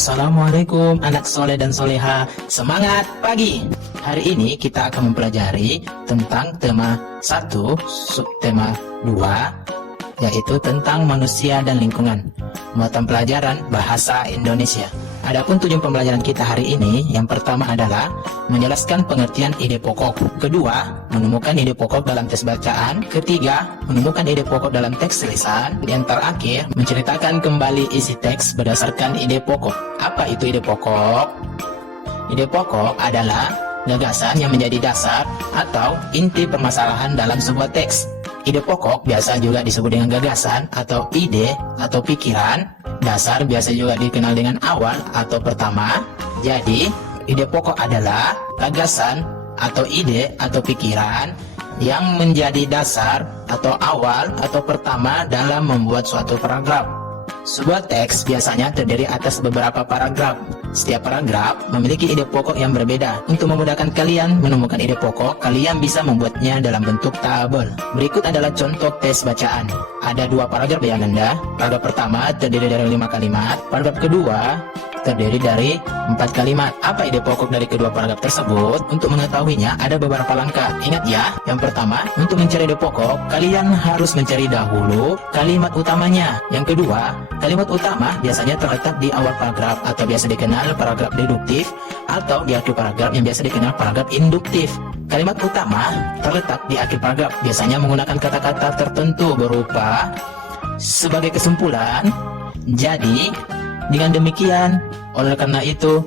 Assalamualaikum anak soleh dan soleha, semangat pagi. Hari ini kita akan mempelajari tentang tema 1, subtema 2, yaitu tentang manusia dan lingkungan. Muatan pelajaran bahasa Indonesia. Adapun tujuan pembelajaran kita hari ini, yang pertama adalah menjelaskan pengertian ide pokok. Kedua, menemukan ide pokok dalam tes bacaan. Ketiga, menemukan ide pokok dalam teks tulisan. Yang terakhir, menceritakan kembali isi teks berdasarkan ide pokok. Apa itu ide pokok? Ide pokok adalah gagasan yang menjadi dasar atau inti permasalahan dalam sebuah teks. Ide pokok biasa juga disebut dengan gagasan atau ide atau pikiran. Dasar biasa juga dikenal dengan awal atau pertama. Jadi, ide pokok adalah gagasan atau ide atau pikiran yang menjadi dasar atau awal atau pertama dalam membuat suatu paragraf. Sebuah teks biasanya terdiri atas beberapa paragraf. Setiap paragraf memiliki ide pokok yang berbeda. Untuk memudahkan kalian menemukan ide pokok, kalian bisa membuatnya dalam bentuk tabel. Berikut adalah contoh tes bacaan. Ada 2 paragraf ya Nanda. Paragraf pertama terdiri dari 5 kalimat. Paragraf kedua terdiri dari 4 kalimat. Apa ide pokok dari kedua paragraf tersebut? Untuk mengetahuinya ada beberapa langkah. Ingat ya, yang pertama, untuk mencari ide pokok, kalian harus mencari dahulu kalimat utamanya. Yang kedua, kalimat utama biasanya terletak di awal paragraf atau biasa dikenal paragraf deduktif, atau di akhir paragraf yang biasa dikenal paragraf induktif. Kalimat utama terletak di akhir paragraf, biasanya menggunakan kata-kata tertentu berupa sebagai kesimpulan, jadi, dengan demikian, oleh karena itu,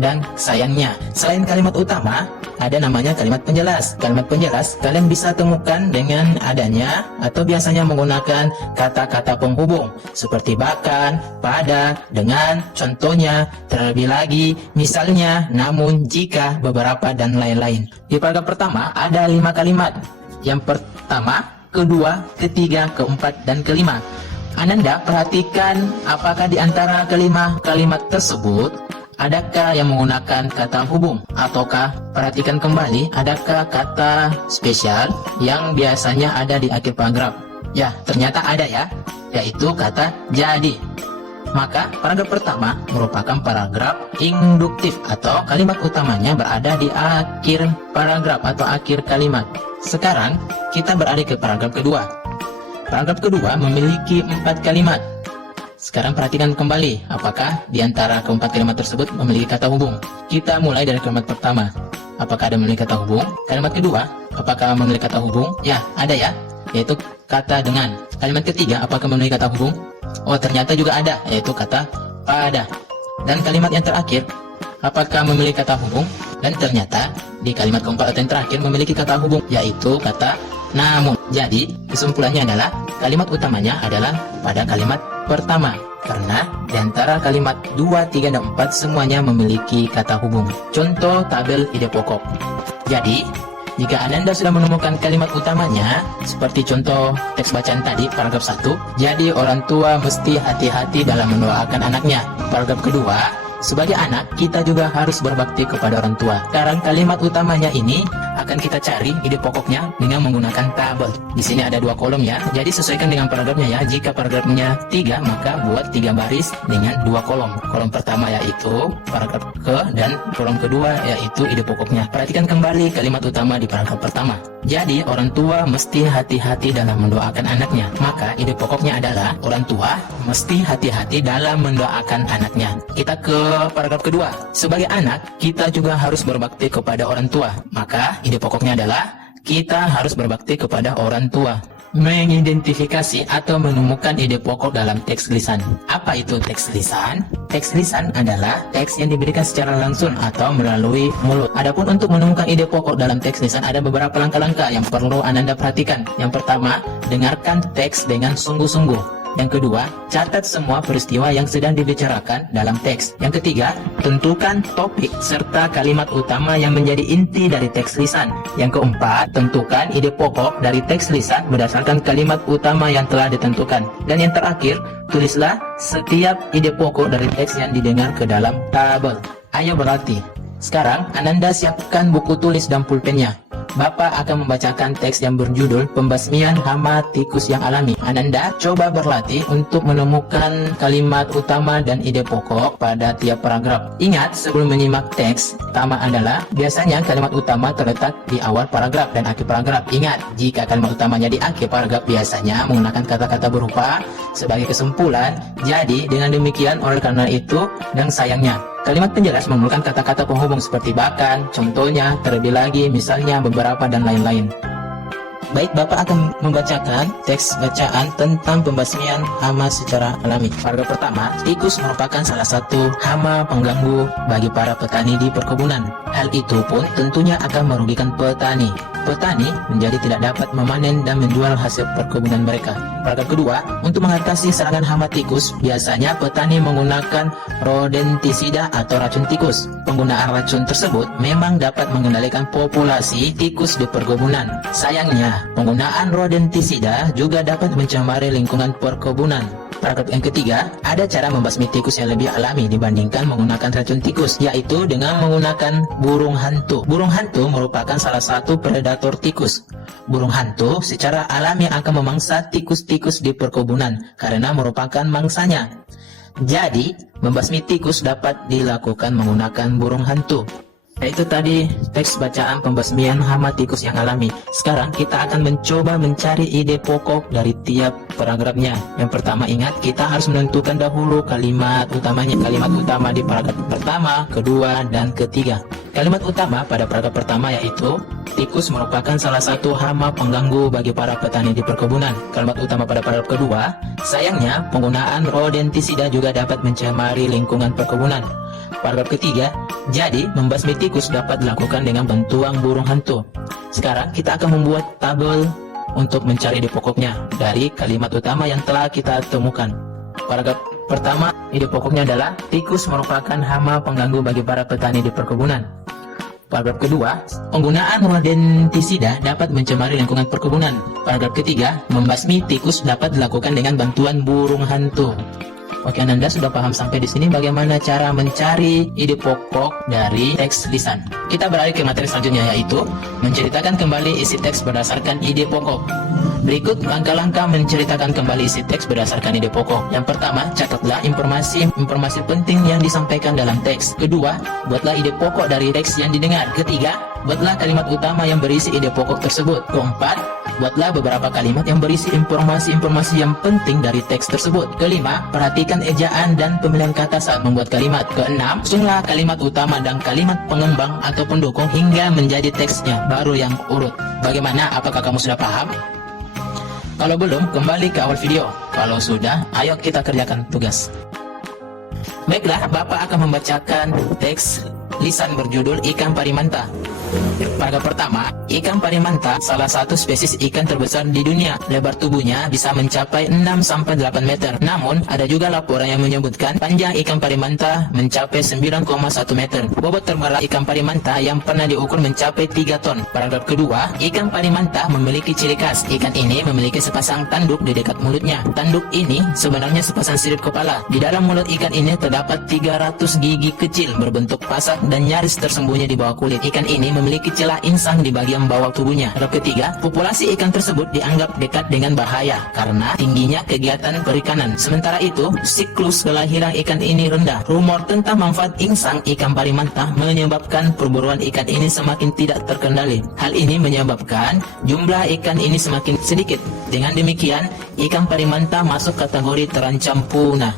dan sayangnya. Selain kalimat utama, ada namanya kalimat penjelas. Kalimat penjelas kalian bisa temukan dengan adanya atau biasanya menggunakan kata-kata penghubung seperti bahkan, pada, dengan, contohnya, terlebih lagi, misalnya, namun, jika, beberapa, dan lain-lain. Di paragraf pertama ada 5 kalimat. Yang pertama, kedua, ketiga, keempat, dan kelima. Ananda perhatikan apakah di antara kelima kalimat tersebut adakah yang menggunakan kata hubung, ataukah perhatikan kembali adakah kata spesial yang biasanya ada di akhir paragraf. Ya, ternyata ada ya, yaitu kata jadi. Maka paragraf pertama merupakan paragraf induktif atau kalimat utamanya berada di akhir paragraf atau akhir kalimat. Sekarang kita beralih ke paragraf kedua. Paragraf kedua memiliki 4 kalimat. Sekarang perhatikan kembali, apakah di antara keempat kalimat tersebut memiliki kata hubung. Kita mulai dari kalimat pertama. Apakah ada memiliki kata hubung? Kalimat kedua, apakah memiliki kata hubung? Ya, ada ya, yaitu kata dengan. Kalimat ketiga, apakah memiliki kata hubung? Oh, ternyata juga ada, yaitu kata pada. Dan kalimat yang terakhir, apakah memiliki kata hubung? Dan ternyata di kalimat keempat atau yang terakhir memiliki kata hubung, yaitu kata namun. Jadi, kesimpulannya adalah kalimat utamanya adalah pada kalimat pertama, karena di antara kalimat 2, 3, dan 4 semuanya memiliki kata hubung. Contoh tabel ide pokok. Jadi, jika Ananda sudah menemukan kalimat utamanya, seperti contoh teks bacaan tadi, paragraf 1, jadi orang tua mesti hati-hati dalam mendoakan anaknya. Paragraf kedua, sebagai anak, kita juga harus berbakti kepada orang tua. Sekarang kalimat utamanya ini akan kita cari ide pokoknya dengan menggunakan tabel. Di sini ada 2 kolom ya. Jadi sesuaikan dengan paragrafnya ya. Jika paragrafnya 3, maka buat 3 baris dengan 2 kolom. Kolom pertama yaitu paragraf ke, dan kolom kedua yaitu ide pokoknya. Perhatikan kembali kalimat utama di paragraf pertama. Jadi orang tua mesti hati-hati dalam mendoakan anaknya. Maka ide pokoknya adalah orang tua mesti hati-hati dalam mendoakan anaknya. Kita ke paragraf kedua. Sebagai anak, kita juga harus berbakti kepada orang tua. Maka ide pokoknya adalah kita harus berbakti kepada orang tua. Mengidentifikasi atau menemukan ide pokok dalam teks lisan. Apa itu teks lisan? Teks lisan adalah teks yang diberikan secara langsung atau melalui mulut. Adapun untuk menemukan ide pokok dalam teks lisan ada beberapa langkah-langkah yang perlu Ananda perhatikan. Yang pertama, dengarkan teks dengan sungguh-sungguh. Yang kedua, catat semua peristiwa yang sedang dibicarakan dalam teks. Yang ketiga, tentukan topik serta kalimat utama yang menjadi inti dari teks lisan. Yang keempat, tentukan ide pokok dari teks lisan berdasarkan kalimat utama yang telah ditentukan. Dan yang terakhir, tulislah setiap ide pokok dari teks yang didengar ke dalam tabel. Ayo berlatih. Sekarang, Ananda siapkan buku tulis dan pulpennya. Bapak akan membacakan teks yang berjudul Pembasmian Hama Tikus yang Alami. Ananda coba berlatih untuk menemukan kalimat utama dan ide pokok pada tiap paragraf. Ingat, sebelum menyimak teks utama adalah biasanya kalimat utama terletak di awal paragraf dan akhir paragraf. Ingat, jika kalimat utamanya di akhir paragraf biasanya menggunakan kata-kata berupa sebagai kesimpulan. Jadi dengan demikian, oleh karena itu dan sayangnya, kalimat penjelas menggunakan kata-kata penghubung seperti bahkan, contohnya, terlebih lagi, misalnya, beberapa, dan lain-lain. Baik, Bapak akan membacakan teks bacaan tentang pembasmian hama secara alami. Paragraf pertama, tikus merupakan salah satu hama pengganggu bagi para petani di perkebunan. Hal itu pun tentunya akan merugikan petani. Petani menjadi tidak dapat memanen dan menjual hasil perkebunan mereka. Paragraf kedua, untuk mengatasi serangan hama tikus, biasanya petani menggunakan rodentisida atau racun tikus. Penggunaan racun tersebut memang dapat mengendalikan populasi tikus di perkebunan. Sayangnya, penggunaan rodentisida juga dapat mencemari lingkungan perkebunan. Paragraf yang ketiga, ada cara membasmi tikus yang lebih alami dibandingkan menggunakan racun tikus, yaitu dengan menggunakan burung hantu. Burung hantu merupakan salah satu predator tikus. Burung hantu secara alami akan memangsa tikus-tikus di perkebunan karena merupakan mangsanya. Jadi, membasmi tikus dapat dilakukan menggunakan burung hantu. Itu tadi teks bacaan pembasmian hama tikus yang alami. Sekarang kita akan mencoba mencari ide pokok dari tiap paragrafnya. Yang pertama, ingat, kita harus menentukan dahulu kalimat utamanya. Kalimat utama di paragraf pertama, kedua, dan ketiga. Kalimat utama pada paragraf pertama yaitu tikus merupakan salah satu hama pengganggu bagi para petani di perkebunan. Kalimat utama pada paragraf kedua, sayangnya penggunaan rodentisida juga dapat mencemari lingkungan perkebunan. Paragraf ketiga, jadi membasmi tikus dapat dilakukan dengan bantuan burung hantu. Sekarang kita akan membuat tabel untuk mencari ide pokoknya dari kalimat utama yang telah kita temukan. Paragraf pertama, ide pokoknya adalah tikus merupakan hama pengganggu bagi para petani di perkebunan. Paragraf kedua, penggunaan rodentisida dapat mencemari lingkungan perkebunan. Paragraf ketiga, membasmi tikus dapat dilakukan dengan bantuan burung hantu. Oke, Anda sudah paham sampai di sini bagaimana cara mencari ide pokok dari teks lisan. Kita beralih ke materi selanjutnya, yaitu menceritakan kembali isi teks berdasarkan ide pokok. Berikut langkah-langkah menceritakan kembali isi teks berdasarkan ide pokok. Yang pertama, catatlah informasi penting yang disampaikan dalam teks. Kedua, buatlah ide pokok dari teks yang didengar. Ketiga, buatlah kalimat utama yang berisi ide pokok tersebut. Keempat, buatlah beberapa kalimat yang berisi informasi-informasi yang penting dari teks tersebut. Kelima, perhatikan ejaan dan pemilihan kata saat membuat kalimat. Keenam, susunlah kalimat utama dan kalimat pengembang atau pendukung hingga menjadi teksnya, baru yang urut. Bagaimana? Apakah kamu sudah paham? Kalau belum, kembali ke awal video. Kalau sudah, ayo kita kerjakan tugas. Baiklah, Bapak akan membacakan teks lisan berjudul Ikan Parimanta. Paragraf pertama, ikan parimanta salah satu spesies ikan terbesar di dunia. Lebar tubuhnya bisa mencapai 6-8 meter. Namun, ada juga laporan yang menyebutkan panjang ikan parimanta mencapai 9,1 meter. Bobot terberat ikan parimanta yang pernah diukur mencapai 3 ton. Paragraf kedua, ikan parimanta memiliki ciri khas. Ikan ini memiliki sepasang tanduk di dekat mulutnya. Tanduk ini sebenarnya sepasang sirip kepala. Di dalam mulut ikan ini terdapat 300 gigi kecil berbentuk pasak dan nyaris tersembunyi di bawah kulit. Ikan ini memiliki celah insang di bagian bawah tubuhnya. Paragraf ketiga, populasi ikan tersebut dianggap dekat dengan bahaya karena tingginya kegiatan perikanan. Sementara itu, siklus kelahiran ikan ini rendah. Rumor tentang manfaat insang ikan parimanta menyebabkan perburuan ikan ini semakin tidak terkendali. Hal ini menyebabkan jumlah ikan ini semakin sedikit. Dengan demikian, ikan parimanta masuk kategori terancam punah.